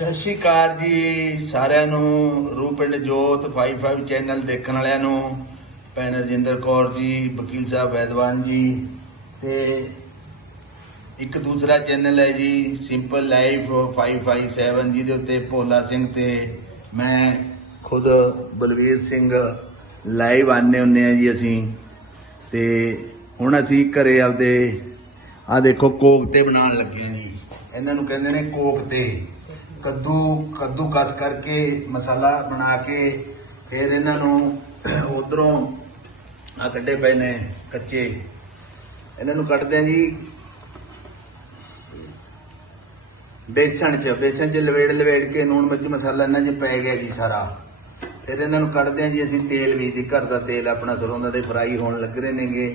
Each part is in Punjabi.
ਸਤਿ ਸ਼੍ਰੀ ਅਕਾਲ ਜੀ ਸਾਰਿਆਂ ਨੂੰ, ਰੂਪਿੰਡ ਜੋਤ 55 ਚੈਨਲ ਦੇਖਣ ਵਾਲਿਆਂ ਨੂੰ, ਭੈਣ ਰਜਿੰਦਰ ਕੌਰ ਜੀ, ਵਕੀਲ ਸਾਹਿਬ ਵੈਦਵਾਨ ਜੀ ਤੇ ਇੱਕ ਦੂਸਰਾ ਚੈਨਲ ਹੈ ਜੀ ਸਿੰਪਲ ਲਾਈਫ 557 ਜਿਹਦੇ ਉੱਤੇ ਭੋਲਾ ਸਿੰਘ ਤੇ ਮੈਂ ਖੁਦ ਬਲਵੀਰ ਸਿੰਘ ਲਾਈਵ ਆਨੇ ਹੁੰਨੇ ਆ ਜੀ ਅਸੀਂ ਤੇ ਹੁਣ ਅਸੀਂ ਘਰੇ ਆਪਦੇ ਆ ਦੇਖੋ ਕੋਕਤੇ ਬਣਾਉਣ ਲੱਗੇ ਹਾਂ ਜੀ। ਇਹਨਾਂ ਨੂੰ ਕਹਿੰਦੇ ਨੇ ਕੋਕਤੇ ਕੱਦੂ ਕੱਦੂ ਕਸ ਕਰਕੇ ਮਸਾਲਾ ਬਣਾ ਕੇ ਫਿਰ ਇਹਨਾਂ ਨੂੰ ਉਧਰੋਂ ਆ ਕੱਢੇ ਪਏ ਨੇ ਕੱਚੇ। ਇਹਨਾਂ ਨੂੰ ਕੱਢਦੇ ਆ ਜੀ ਬੇਸਣ ਚ ਬੇਸਣ ਚ ਲਵੇੜ ਲਵੇੜ ਕੇ ਨੂਣ ਮਿਰਚ ਮਸਾਲਾ ਇਹਨਾਂ 'ਚ ਪੈ ਗਿਆ ਜੀ ਸਾਰਾ। ਫਿਰ ਇਹਨਾਂ ਨੂੰ ਕੱਢਦੇ ਆ ਜੀ ਅਸੀਂ ਤੇਲ ਵੀ ਦੀ ਘਰ ਦਾ ਤੇਲ ਆਪਣਾ ਸਰੋਂ ਦਾ ਤੇ ਫਰਾਈ ਹੋਣ ਲੱਗ ਰਹੇ ਨੇਗੇ।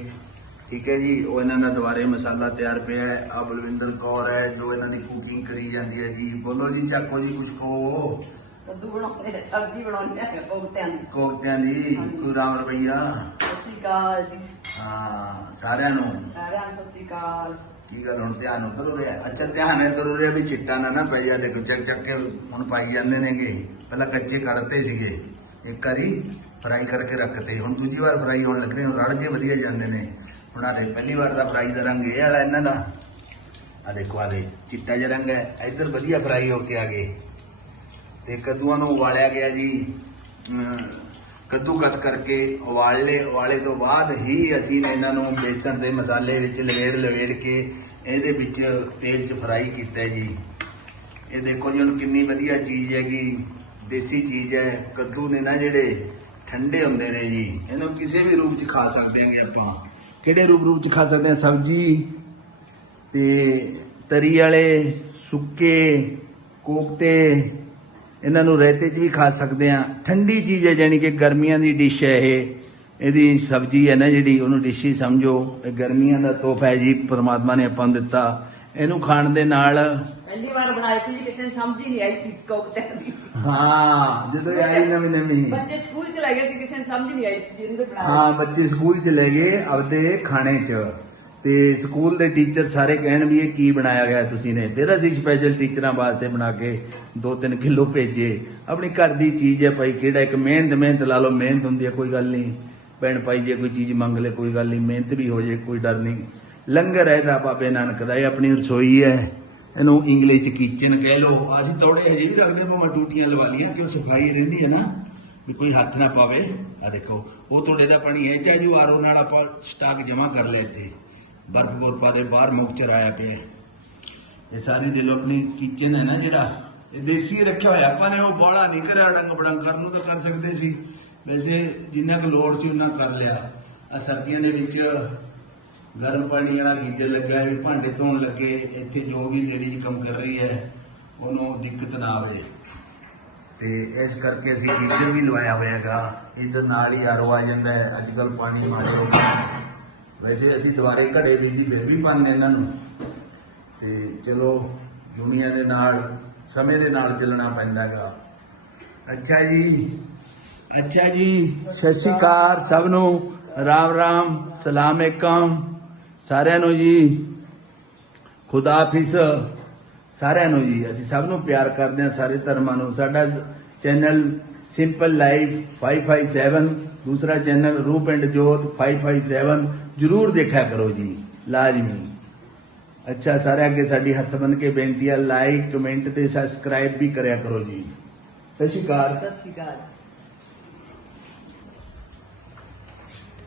ਠੀਕ ਹੈ ਜੀ ਉਹ ਇਹਨਾਂ ਦਾ ਦੁਬਾਰੇ ਮਸਾਲਾ ਤਿਆਰ ਪਿਆ ਹੈ। ਆ ਬਲਵਿੰਦਰ ਕੌਰ ਹੈ ਜੋ ਇਹਨਾਂ ਦੀ ਕੁਕਿੰਗ ਕਰੀ ਜਾਂਦੀ ਹੈ ਜੀ। ਬੋਲੋ ਜੀ ਚੱਕੋ ਜੀ ਕੁਛ ਕਹੋ। ਕੱਦੂ ਬਣਾਉਂਦੇ ਨੇ ਸਬਜ਼ੀ ਬਣਾਉਂਦੇ ਆ ਕੋਫਤਿਆਂ ਦੀ। ਕੋਕਤਿਆਂ ਦੀ ਕੋਈ ਰਾਮ ਰਵਈਆ ਸਤਿ ਸ਼੍ਰੀ ਅਕਾਲ ਜੀ। ਹਾਂ ਸਾਰਿਆਂ ਨੂੰ? ਸਾਰਿਆਂ ਨੂੰ ਅਕਾਲ। ਕੀ ਗੱਲ ਹੁਣ ਧਿਆਨ ਉਧਰ ਹੋ ਰਿਹਾ? ਅੱਛਾ ਧਿਆਨ ਇੱਧਰ ਹੋ ਰਿਹਾ ਵੀ ਛਿੱਟਾ ਨਾ ਨਾ ਪੈ ਜਾ। ਦੇਖੋ ਚੱਕ ਚੱਕ ਕੇ ਹੁਣ ਪਾਈ ਜਾਂਦੇ ਨੇਗੇ। ਪਹਿਲਾਂ ਕੱਚੇ ਕੱਢਤੇ ਸੀਗੇ। ਇੱਕ ਵਾਰੀ ਫਰਾਈ ਕਰਕੇ ਰੱਖਤੇ। ਹੁਣ ਦੂਜੀ ਵਾਰ ਫਰਾਈ ਹੋਣ ਲੱਗ ਰਹੇ ਹੁਣ ਰੜ ਜੇ ਵਧੀਆ ਜਾਂਦੇ ਨੇ। ਹੁਣ ਆ ਦੇ ਪਹਿਲੀ ਵਾਰ ਦਾ ਫਰਾਈ ਦਾ ਰੰਗ ਇਹ ਵਾਲਾ ਇਹਨਾਂ ਦਾ। ਆ ਦੇਖੋ, ਆ ਦੇ ਚਿੱਟਾ ਜਿਹਾ ਰੰਗ ਹੈ। ਇੱਧਰ ਵਧੀਆ ਫਰਾਈ ਹੋ ਕੇ ਆ ਗਏ। ਤੇ ਕੱਦੂਆਂ ਨੂੰ ਉਬਾਲਿਆ ਗਿਆ ਜੀ। ਕੱਦੂ ਕਸ ਕਰਕੇ ਉਬਾਲ ਲਏ ਉਬਾਲੇ ਤੋਂ ਬਾਅਦ ਹੀ ਅਸੀਂ ਨੇ ਇਹਨਾਂ ਨੂੰ ਬੇਸਣ ਦੇ ਮਸਾਲੇ ਵਿੱਚ ਲਵੇੜ ਲਵੇੜ ਕੇ ਇਹਦੇ ਵਿੱਚ ਤੇਲ 'ਚ ਫਰਾਈ ਕੀਤਾ ਜੀ। ਇਹ ਦੇਖੋ ਜੀ, ਹੁਣ ਕਿੰਨੀ ਵਧੀਆ ਚੀਜ਼ ਹੈਗੀ। ਦੇਸੀ ਚੀਜ਼ ਹੈ। ਕੱਦੂ ਨੇ ਨਾ ਜਿਹੜੇ ਠੰਡੇ ਹੁੰਦੇ ਨੇ ਜੀ, ਇਹਨੂੰ ਕਿਸੇ ਵੀ ਰੂਪ 'ਚ ਖਾ ਸਕਦੇ ਹਾਂਗੇ ਆਪਾਂ। ਕਿਹੜੇ ਰੂਪ ਰੂਪ 'ਚ ਖਾ ਸਕਦੇ ਹਾਂ ਸਬਜ਼ੀ ਤੇ ਤਰੀ ਵਾਲੇ, ਸੁੱਕੇ ਕੋਕਤੇ ਇਹਨਾਂ ਨੂੰ ਰਾਇਤੇ 'ਚ ਵੀ ਖਾ ਸਕਦੇ ਆ। ਠੰਡੀ ਚੀਜ਼ ਹੈ ਜਾਨੀ ਕਿ ਗਰਮੀਆਂ ਦੀ ਡਿਸ਼ ਹੈ ਇਹ। ਇਹਦੀ ਸਬਜ਼ੀ ਹੈ ਨਾ ਜਿਹੜੀ, ਉਹਨੂੰ ਡਿਸ਼ ਹੀ ਸਮਝੋ। ਇਹ ਗਰਮੀਆਂ ਦਾ ਤੋਹਫਾ ਹੈ ਜੀ, ਪਰਮਾਤਮਾ ਨੇ ਆਪਾਂ ਨੂੰ ਦਿੱਤਾ। ਇਹਨੂੰ ਖਾਣ ਦੇ ਨਾਲ ਪਹਿਲੀ ਵਾਰ ਬਣਾਈ ਸੀ ਜੀ ਕਿਸੇ ਨੂੰ ਸਮਝ ਹੀ ਨਹੀਂ ਆਈ ਸੀ ਕੋਫਤਿਆਂ ਦੀ ਹਾਂ ਜਦੋਂ ਇਹ ਆਈ ਨਵੀਂ ਨਵੀਂ। ਬੱਚੇ ਸਕੂਲ ਚ ਲੈ ਗਏ ਸੀ ਕਿਸੇ ਨੂੰ ਸਮਝ ਨਹੀਂ ਆਈ ਸੀ ਜਿਹਨੂੰ ਬਣਾਇਆ ਹਾਂ ਬੱਚੇ ਸਕੂਲ ਚ ਲੈ ਗਏ ਆਪਦੇ ਖਾਣੇ ਚ। ਤੇ ਸਕੂਲ ਦੇ ਟੀਚਰ ਸਾਰੇ ਕਹਿਣ ਵੀ ਇਹ ਕੀ ਬਣਾਇਆ ਗਿਆ ਤੁਸੀਂ ਨੇ? ਫਿਰ ਅਸੀਂ ਸਪੈਸ਼ਲ ਟੀਚਰਾਂ ਵਾਸਤੇ ਬਣਾ ਕੇ 2-3 ਕਿਲੋ ਭੇਜੇ। ਆਪਣੀ ਘਰ ਦੀ ਚੀਜ਼ ਹੈ ਭਾਈ ਕਿਹੜਾ ਇੱਕ ਮਿਹਨਤ ਮਿਹਨਤ ਲਾ ਲਓ ਮਿਹਨਤ ਹੁੰਦੀ ਹੈ ਕੋਈ ਗੱਲ ਨਹੀਂ। ਭੈਣ ਭਾਈ ਜੇ ਕੋਈ ਚੀਜ਼ ਮੰਗ ਲੈ ਕੋਈ ਗੱਲ ਨਹੀਂ ਮਿਹਨਤ ਵੀ ਹੋ ਜੇ ਕੋਈ ਡਰ ਨਹੀਂ। ਲੰਗਰ ਹੈ ਦਾ ਬਾਬੇ ਨਾਨਕ ਦਾ, ਇਹ ਆਪਣੀ ਰਸੋਈ ਹੈ। ਇਹਨੂੰ ਇੰਗਲਿਸ਼ ਚ ਕਿਚਨ ਕਹਿ ਲਓ। ਅਸੀਂ ਤੋੜੇ ਹਜੇ ਵੀ ਰੱਖਦੇ ਭਾਵੇਂ ਟੂਟੀਆਂ ਲਵਾ ਲਈਆਂ ਕਿ ਉਹ ਸਫ਼ਾਈ ਰਹਿੰਦੀ ਹੈ ਨਾ, ਵੀ ਕੋਈ ਹੱਥ ਨਾ ਪਾਵੇ। ਆ ਦੇਖੋ, ਉਹ ਤੁਹਾਡੇ ਦਾ ਪਾਣੀ ਹੈ, ਚਾਹੇ ਜੋ ਆਰੋ ਨਾਲ ਆਪਾਂ ਸਟਾਕ ਜਮਾ ਕਰ ਲਿਆ ਇੱਥੇ। ਬਰਫ ਬਰਫਾ ਦੇ, ਬਾਹਰ ਮੁਕਚਰ ਆਇਆ ਪਿਆ ਇਹ ਸਾਰੀ ਦੇ ਲੋ ਆਪਣੀ ਕਿਚਨ ਹੈ ਨਾ ਜਿਹੜਾ। ਇਹ ਦੇਸੀ ਰੱਖਿਆ ਹੋਇਆ, ਆਪਾਂ ਨੇ ਉਹ ਬੋਲਾ ਨਹੀਂ ਕਰਿਆ ਡੰਗ ਬੜੰਗ ਕਰਨ ਨੂੰ ਤਾਂ ਕਰ ਸਕਦੇ ਸੀ। ਵੈਸੇ ਜਿੰਨਾ ਕੁ ਲੋੜ ਸੀ, ਉਹਨਾਂ ਕਰ ਲਿਆ। ਆ ਸਰਦੀਆਂ ਦੇ ਵਿੱਚ ਗਰਮ ਪਾਣੀ ਵਾਲਾ ਗੀਜ਼ਰ ਲੱਗਾ ਹੈ ਵੀ ਭਾਂਡੇ ਧੋਣ ਲੱਗੇ, ਇੱਥੇ ਜੋ ਵੀ ਲੇਡੀਜ਼ ਕੰਮ ਕਰ ਰਹੀ ਹੈ, ਉਹਨੂੰ ਦਿੱਕਤ ਨਾ ਆਵੇ। ਤੇ ਇਸ ਕਰਕੇ ਅਸੀਂ ਗੀਜ਼ਰ ਵੀ ਲਵਾਇਆ ਹੋਇਆ ਹੈਗਾ ਇਹਦੇ ਨਾਲ ਹੀ ਆਰੋ ਆ ਜਾਂਦਾ ਹੈ ਅੱਜ ਕੱਲ ਪਾਣੀ ਮਾੜੇ ਵੈਸੇ ਅਸੀਂ ਦੁਬਾਰੇ ਘੜੇ ਵੀ ਦੀ ਫਿਰ ਵੀ ਪਾਉਂਦੇ ਇਹਨਾਂ ਨੂੰ। ਤੇ ਚਲੋ, ਦੁਨੀਆ ਦੇ ਨਾਲ, ਸਮੇਂ ਦੇ ਨਾਲ ਚੱਲਣਾ ਪੈਂਦਾ ਹੈਗਾ ਅੱਛਾ ਜੀ। ਅੱਛਾ ਜੀ, ਸਤਿ ਸ਼੍ਰੀ ਅਕਾਲ ਸਭ ਨੂੰ। ਰਾਮ ਰਾਮ ਸਲਾਮ ਅਲੈਕਮ ਸਾਰਿਆਂ ਨੂੰ ਜੀ, ਖੁਦਾ ਹਾਫਿਜ਼, ਸਾਰਿਆਂ ਨੂੰ ਜੀ। ਅਸੀਂ ਸਭ ਨੂੰ ਪਿਆਰ ਕਰਦੇ ਹਾਂ ਸਾਰੇ ਧਰਮਾਂ ਨੂੰ। ਸਾਡਾ ਚੈਨਲ ਸਿੰਪਲ ਲਾਈਫ 557 ਦੂਸਰਾ ਚੈਨਲ ਰੂਪ ਐਂਡ ਜੋਤ 557 ਜਰੂਰ ਦੇਖਿਆ ਕਰੋ ਜੀ, ਲਾਜ਼ਮੀ। ਅੱਛਾ, ਸਾਰਿਆਂ ਅੱਗੇ ਸਾਡੀ ਹੱਥ ਬੰਨ ਕੇ ਬੇਨਤੀ ਆ ਲਾਈਕ ਕਮੈਂਟ ਤੇ ਸਬਸਕ੍ਰਾਈਬ ਵੀ ਕਰਿਆ ਕਰੋ ਜੀ। ਸਤਿ ਸ਼੍ਰੀ ਅਕਾਲ। ਸਤਿ ਸ਼੍ਰੀ ਅਕਾਲ।